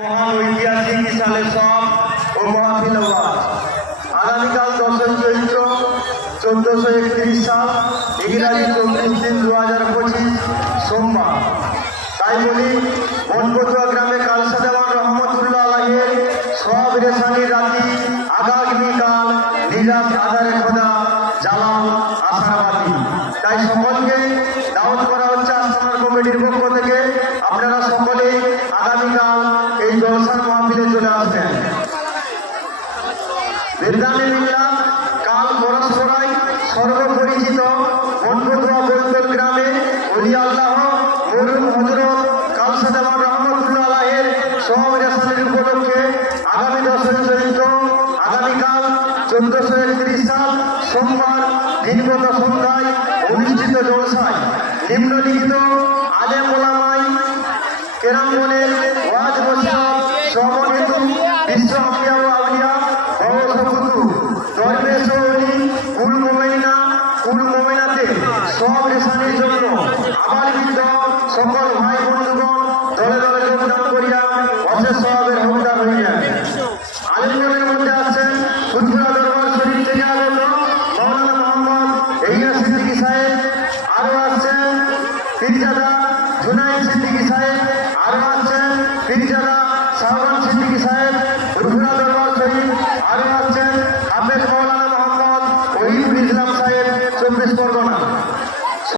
মহান ঐতিহাসিক সালে সব ও মাহফিল। আগামীকাল দশই চৈত্র, চোদ্দশো একত্রিশ সাল, ইংরাজি চব্বিশ দিন দু হাজার পঁচিশ সোমবার। তাই বলি বনপতুয়া গ্রামে কালসা দেওয়ান রহমতুল্লাহ আলাহের সব রেশানি রাতি আগামীকাল নিরাশ আধারে খোদা জালাল আশাবাদী। তাই সকলকে দাওয়াত করা হচ্ছে আস্থানার কমিটির পক্ষ থেকে। আপনারা সকলেই এই জলসার মাহফিলে চলে আসবেন। বিদ্যামী মিল্লা কাল উপলক্ষে আগামী দশই আগামীকাল চোদ্দশো একত্রিশ সাল সোমবার দিনগত সন্ধ্যায় অনুষ্ঠিত জলসায়। নিম্নলিখিত আলেম কেরামনের ওয়াজ মসজিদ সমন্বিত বিশ্ব আউলিয়া ও আউলিয়া দরবেশ ওলি কুল মোমেনা কুল মোমেনাতে সব রেশানির জন্য আবার বৃদ্ধ সকল ভাই বন্ধুগণ, দলে দলে যোগদান করিয়া অশেষ সবের হকদার হইয়া আলিমগণের মধ্যে আছেন শরীফ থেকে আগত মৌলানা এহিয়া সিদ্দিকী সাহেব। আরও আছেন পীরজাদা জুনাইদ সিদ্দিকী সাহেব। আরেমান সেন তিনি যারা শাহরান সিদ্দিকি সাহেব রুহিরা দরবার শরীফ আরেমান সেন আবেদ মৌলানা মোহাম্মদ ওহিদুল ইসলাম সাহেব চব্বিশ পরগনা